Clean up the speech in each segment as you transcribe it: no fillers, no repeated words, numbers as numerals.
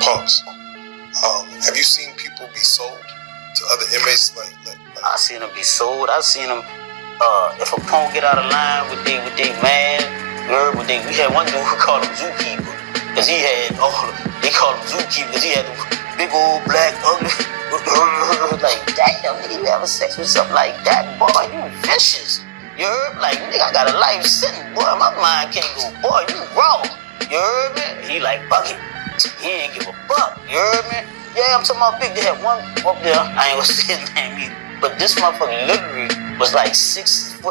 punks. Have you seen people be sold to other inmates? Like I seen them be sold. I seen them. If a punk get out of line with they man, we had one dude who called him Zookeeper, cause he had they called him Zookeeper because he had the big old black ugly. Like, damn, nigga, you having sex with something like that, boy? You vicious. You heard? Like, nigga, I got a life sentence, boy. My mind can't go, boy. You wrong. You heard me? He like, fuck it. He ain't give a fuck. You heard me? Yeah, I'm talking about big. They had one up there. I ain't gonna say his name either. But this motherfucker literally was like 6'9".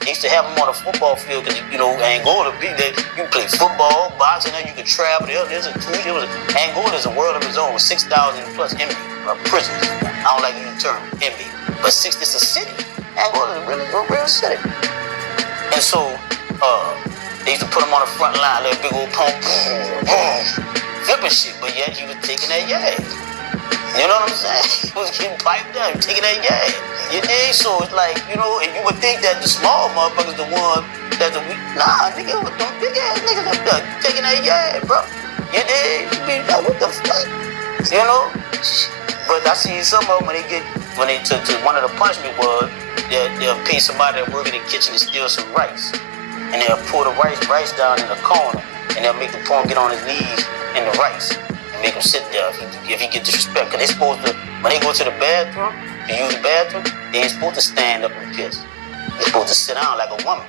They used to have him on a football field because, Angola, big day. You can play football, boxing, and you can travel. Angola is a world of its own with 6,000 plus inmates, prisoners. I don't like using the term inmate, but it's a city. Angola is a real city. And so, they used to put him on the front line, little big old pump, flipping shit, but yet he was taking that yak. You know what I'm saying? He was getting piped down, taking that yak. You dig? So it's like, and you would think that the small motherfuckers the one that's the weak. Nah, nigga, with them big ass niggas up there taking that yak, bro. You dig? You be like, what the fuck? But I see some of them when they took to one of the punishment was they'll pay somebody that work in the kitchen to steal some rice. And they'll pour the rice down in the corner, and they'll make the punk get on his knees in the rice and make him sit there if he get disrespect. Because they supposed to, when they go to the bathroom, to use the bathroom, they ain't supposed to stand up and piss. They're supposed to sit down like a woman.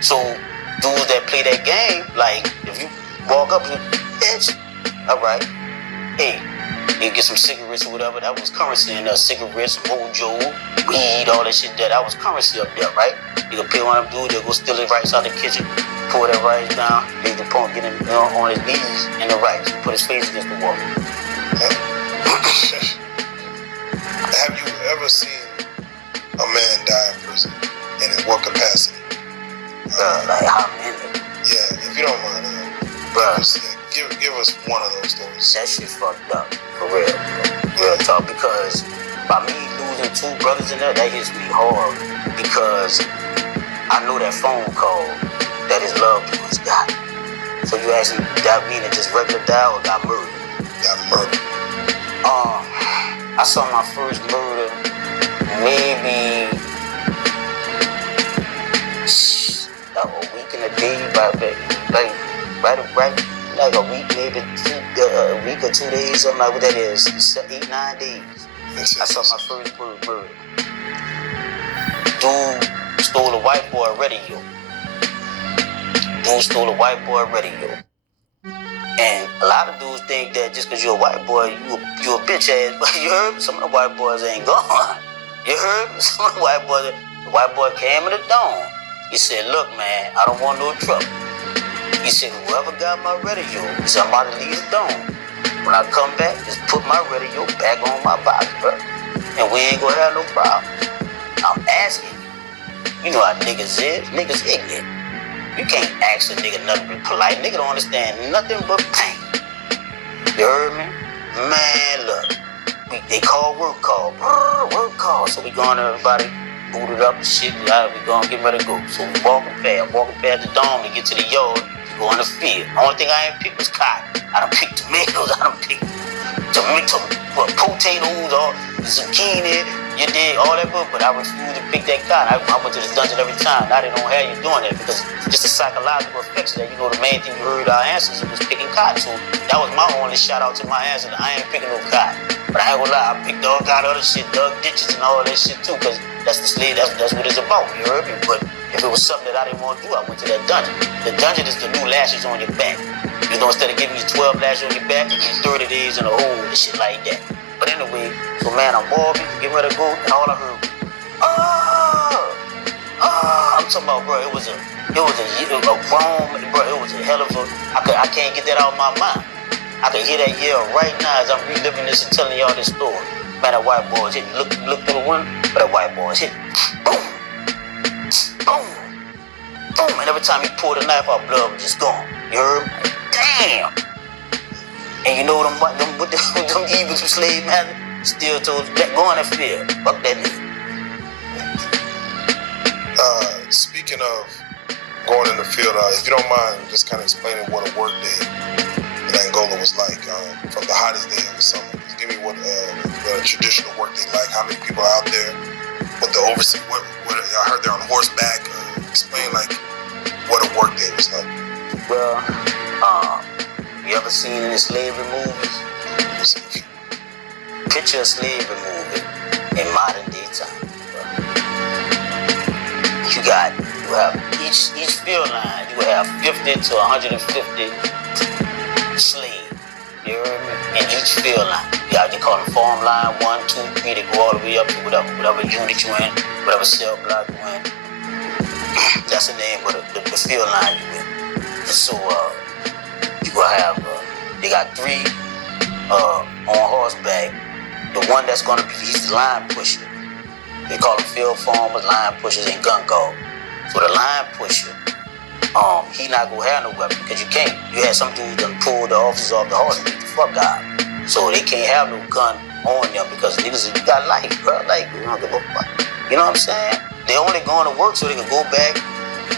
So dudes that play that game, like if you walk up to bitch, all right, hey, you get some cigarettes or whatever, that was currency in there. Cigarettes, mojo, weed, all that shit there, that was currency up there, right? You can pay one of them dudes, they'll go steal the rice out the kitchen, pour that rice down, leave the punk get on his knees in the rice, put his face against the wall. Have you ever seen a man die in prison, and in what capacity? Like how many? Yeah, if you don't mind, give us one of those stories. That shit fucked up, for real. Real talk, because by me losing 2 brothers in there, that hits me hard. Because I know that phone call that his loved ones got. So you asking, that mean it just regular dial or got murdered? Got murdered. I saw my first murder maybe a week and a day, like a week, maybe a week or 2 days, something like what that is, 8-9 days. I saw my first murder. Dude stole a white boy radio. And a lot of dudes think that just because you're a white boy, you a bitch ass. But you heard? Some of the white boys ain't gone. You heard? Some of the white boy came in the dome. He said, look, man, I don't want no trouble. He said, whoever got my radio, he said, I'm about to leave the dome. When I come back, just put my radio back on my box, bro. And we ain't gonna have no problem. I'm asking you. You know how niggas is. Niggas ignorant. You can't ask a nigga nothing but polite. Nigga don't understand nothing but pain. You heard me? Man, look. They call work call. Work call. So we going to everybody, booted up and shit. We gonna get ready to go. So we walking past the dome to get to the yard to go in the field. The only thing I ain't picked was cotton. I done picked tomatoes. I done picked potatoes or zucchini. You did all that, but I refused to pick that cotton. I went to this dungeon every time. Now they don't have you doing that because it's just a psychological effect that, the main thing you heard our ancestors was picking cotton. So that was my only shout out to my ancestors. I ain't picking no cotton. But I ain't gonna lie, I picked all kind of other shit, dug ditches and all that shit too, because that's the slave, that's what it's about, you heard me? But if it was something that I didn't want to do, I went to that dungeon. The dungeon is the new lashes on your back. Instead of giving you 12 lashes on your back, you get 30 days in a hole and shit like that. But anyway, so man, I'm walking, getting ready to go, and all I heard, I'm talking about, bro, it was a grown, bro, it was a hell of a, I can't get that out of my mind. I can hear that yell right now as I'm reliving this and telling y'all this story. Man, that white boy was hitting, look through the window, but that white boy was hitting, boom, boom, boom, and every time he pulled the knife out, blood was just gone, you heard me? Damn! And you know them evils who slave masters still told us, go in that field. Fuck that nigga. Speaking of going in the field, if you don't mind, just kind of explaining what a work day in Angola was like. from the hottest day of the summer? Just give me what a traditional work day like. How many people are out there? What the oversee? What I heard they're on horseback. Explain like what a work day was like. Well, you ever seen any slavery movies? Picture a slavery movie in modern day time. You have each field line. You will have 50 to 150 slaves. You heard me? In each field line. They call them farm line 1, 2, 3. They go all the way up to whatever unit you in, whatever cell block you in. That's the name of the field line you in. And so you will have they got 3 on horseback. The one that's gonna be, he's the line pusher. They call them field farmers, line pushers, and gun guard. So the line pusher, he not gonna have no weapon because you can't. You had some dudes that pull the officers off the horse and beat the fuck out. So they can't have no gun on them because niggas, you got life, bro. Like, you don't give a fuck. You know what I'm saying? They only going to work so they can go back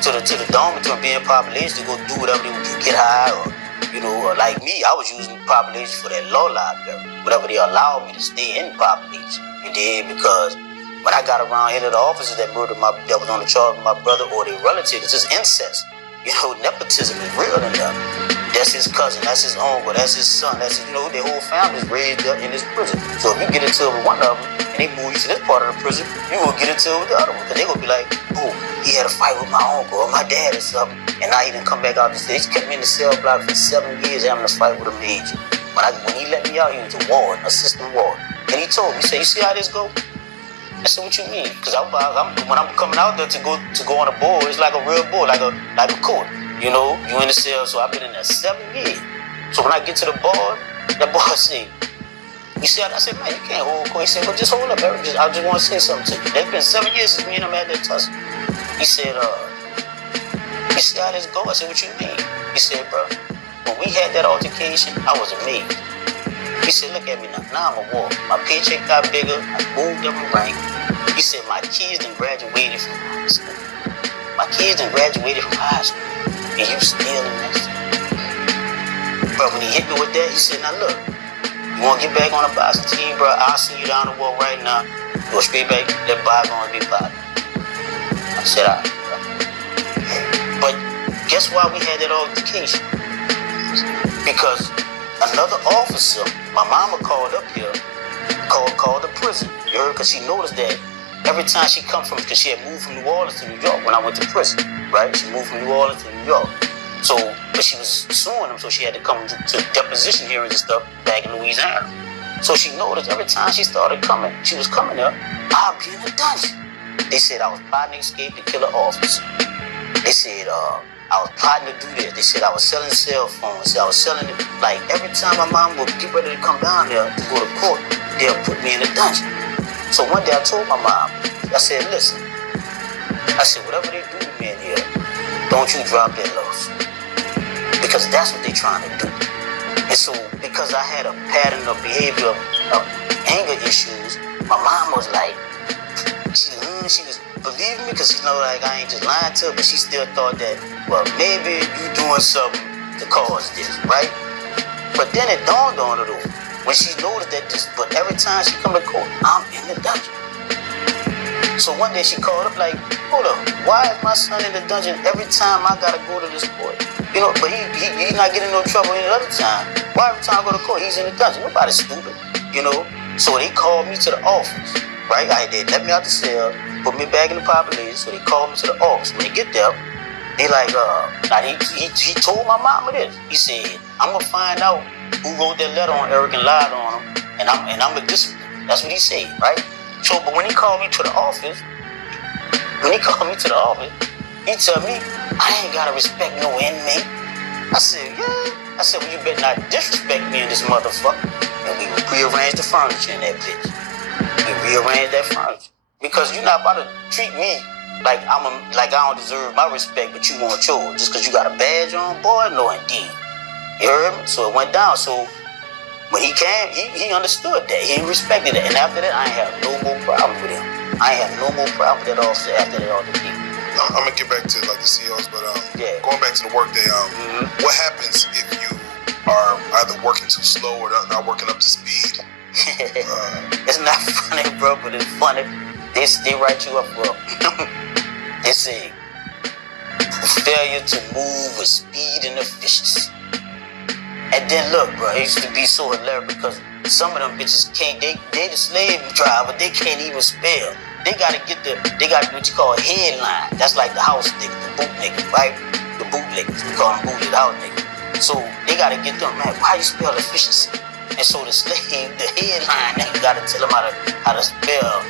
to the dormitory and be in population to go do whatever they do, get high or, you know, or like me, I was using population for that low library. Whatever they allowed me to stay in population. You did, because when I got around any of the officers that murdered that was on the charge with my brother or their relatives, it's incest. You know, nepotism is real in them. That's his cousin, that's his uncle, that's his son, that's his, you know, their whole family is raised up in this prison. So if you get into it with one of them and they move you to this part of the prison, you will get into it with the other one. Because they're going to be like, oh, he had a fight with my uncle or my dad or something. And now he didn't come back out this day. He kept me in the cell block for 7 years having a fight with a major. When he let me out, he was a warden, assistant warden. And he told me, he said, you see how this go? I said, what you mean? Because when I'm coming out there to go on a board, it's like a real board, like a court. You know, you in the cell, so I've been in there 7 years. So when I get to the board, that board said, you see, I said, man, you can't hold court. He said, well, just hold up, Eric. I just want to say something to you. It's been 7 years since me and him had that tussle. He said, you see how this go? I said, what you mean? He said, bro, when we had that altercation, I was amazed. He said, look at me now. Now I'm a war. My paycheck got bigger. I moved up in rank. He said, my kids done graduated from high school. My kids done graduated from high school. And you still in that. But when he hit me with that, he said, now look, you want to get back on the boxing team, bro? I'll send you down the wall right now. Go straight back, let bygones be bygones. I said, all right. But guess why we had that altercation? Because another officer, my mama called up here, called the prison. You heard? Because she noticed that every time she come from, because she had moved from New Orleans to New York when I went to prison, right? She moved from New Orleans to New York. So, but she was suing them, so she had to come to deposition hearings and stuff back in Louisiana. So she noticed every time she started coming, she was coming there, I'll be in the dungeon. They said I was plotting to escape to kill an officer. They said I was plotting to do this. They said I was selling cell phones. I was selling it. Like every time my mom would get ready to come down there to go to court, they'll put me in the dungeon. So one day I told my mom, I said, listen, I said, whatever they do to me in here, don't you drop that loss. Because that's what they're trying to do. And so because I had a pattern of behavior of anger issues, my mom was like, she was believing me because she know like I ain't just lying to her, but she still thought that, well, maybe you doing something to cause this, right? But then it dawned on her though, when she noticed that this, but every time she come to court, I'm in the dungeon. So one day she called up like, hold up, why is my son in the dungeon every time I gotta go to this court? You know, but he not getting no trouble any other time. Why every time I go to court, he's in the dungeon? Nobody's stupid, you know? So they called me to the office, right? They let me out the cell, put me back in the population, so they called me to the office. When they get there, they like, now he told my mama this. He said, I'm gonna find out who wrote that letter on Eric and lied on him, and I'm gonna discipline. That's what he said, right? So, but when he called me to the office, he tell me, I ain't gotta respect no inmate. I said, yeah. I said, well, you better not disrespect me in this motherfucker. And we rearranged the furniture in that bitch. We rearranged that furniture. Because you're not about to treat me like I don't deserve my respect, but you want yours. Just because you got a badge on, boy, no indeed. You heard me? So it went down. So when he came, he understood that. He respected that. And after that, I ain't have no more problem with him. I ain't have no more problem with that officer after that altercation. I'm gonna get back to like the COs, but going back to the workday, what happens if you are? I either working too slow or not working up to speed. It's not funny, bro, but it's funny. They write you up for they say failure to move with speed and efficiency. And then look, bro, it used to be so hilarious because some of them bitches can't. They the slave driver. They can't even spell. They got what you call a headline. That's like the house nigga, the boot nigga, right? The bootleggers. We call them bootleg house nigga. So they gotta get them, man. Why you spell efficiency? And so the slave, the headline, now you gotta tell them how to spell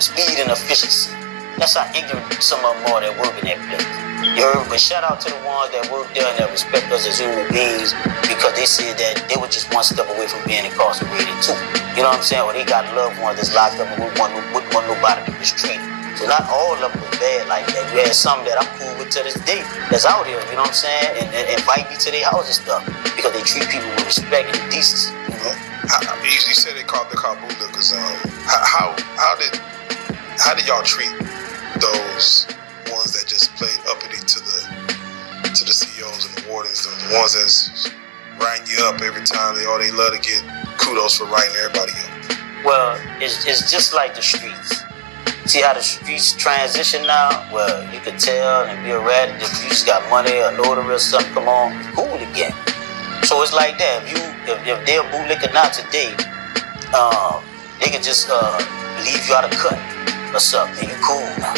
speed and efficiency. That's how ignorant some of them are that work in that place. You heard? But shout out to the ones that work there and that respect us as human beings because they said that they were just one step away from being incarcerated too. You know what I'm saying? Or they got loved ones that's locked up and wouldn't want nobody to mistreat. So not all of them was bad like that. You had some that I'm cool with to this day that's out here, you know what I'm saying? And invite me to their house and stuff because they treat people with respect and decency. You know? You said they called bootlickers. How did y'all treat those ones that just played uppity to the CEOs and the wardens, the ones that's writing you up every time they love to get kudos for writing everybody up? Well, it's just like the streets. See how the streets transition now? Well, you could tell and be erratic if you just got money or notary or something, come on, cool again. So it's like that. If they're bootlicker now today, they could just leave you out of cut or something. You cool now.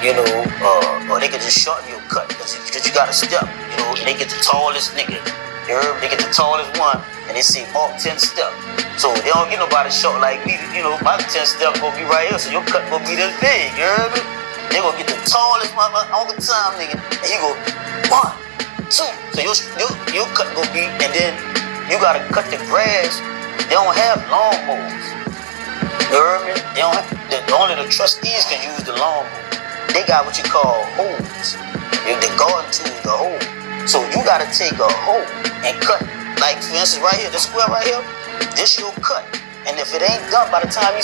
You know, or they could just shorten your cut because you got a step. You know, and they get the tallest nigga. You heard? They get the tallest one and they say mark 10 step. So they don't get nobody short like me. You know, my 10 step gonna be right here, so your cut gonna be this big. You heard me? They gonna get the tallest motherfucker all the time, nigga. And he go 1, 2. So your cut gonna be, and then you gotta cut the grass. They don't have lawnmowers. You heard me? They don't have, only the trustees can use the lawnmower. They got what you call hoes. The garden tool, the hoe. So you gotta take a hoe and cut. Like for instance, right here, this square right here, this your cut. And if it ain't done by the time when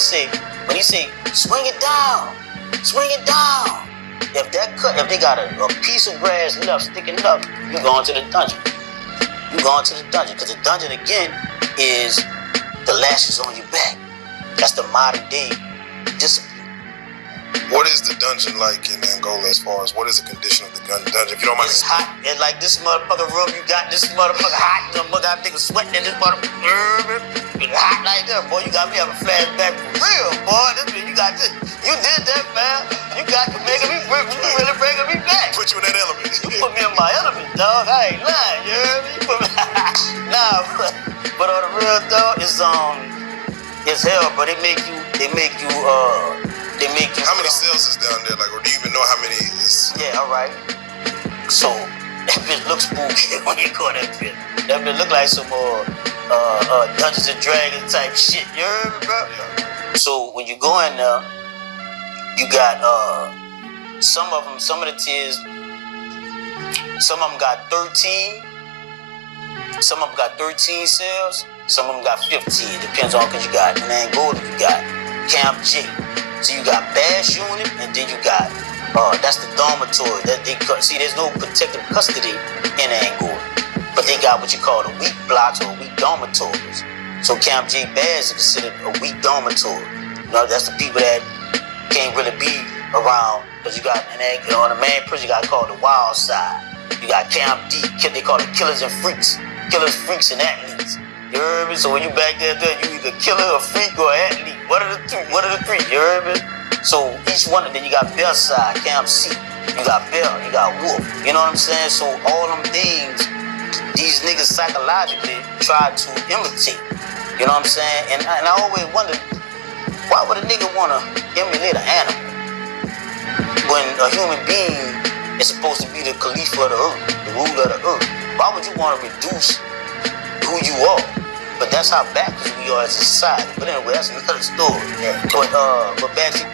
he say, swing it down, if that cut, if they got a piece of grass left sticking up, you going to the dungeon. Because the dungeon again is the lashes on your back. That's the modern day discipline. What is the dungeon like in Angola as far as what is the condition of the dungeon? If you don't mind. It's hot, and like this motherfucker room, you got this motherfucker hot, the motherfucker nigga sweating in this motherfucker. It's hot like that, boy. You got me having a flashback for real, boy. You did that, man. You really bringing me back. Put you in that element. You put me in my element, dog. I ain't lying, you heard me? You put me nah, but on the real though, it's hell, but they make you How many cells is down there? Like, or do you even know how many is? Yeah, all right. So that bitch looks spooky when you go that bitch. That bitch look like some Dungeons and Dragons type shit. You heard me, bro? Yeah. So when you go in there, you got some of the tiers. Some of them got 13. Some of them got 13 cells. Some of them got 15. Depends on because you got in Angola, you got Camp J. So you got Bash Unit, and then you got that's the dormitory. See, there's no protective custody in Angola, but they got what you call the weak blocks or weak dormitories. So Camp J Bash is considered a weak dormitory. You know, that's the people that can't really be around because you got in the main prison you got called the Wild Side. You got Camp D, they call it Killers and Freaks, Freaks, and Athletes. You heard me? So when you back there, you either killer, a freak, or an athlete. What are the two? What are the three? You heard me? So each one, and then you got Bear Side, Camp C. You got Bear, you got Wolf. You know what I'm saying? So all them things, these niggas psychologically try to imitate. You know what I'm saying? And I always wonder, why would a nigga want to emulate an animal when a human being is supposed to be the Khalifa of the earth, the ruler of the earth? Why would you want to reduce who you are? But that's how backwards we are as a society. But anyway, that's another story. Yeah. But back to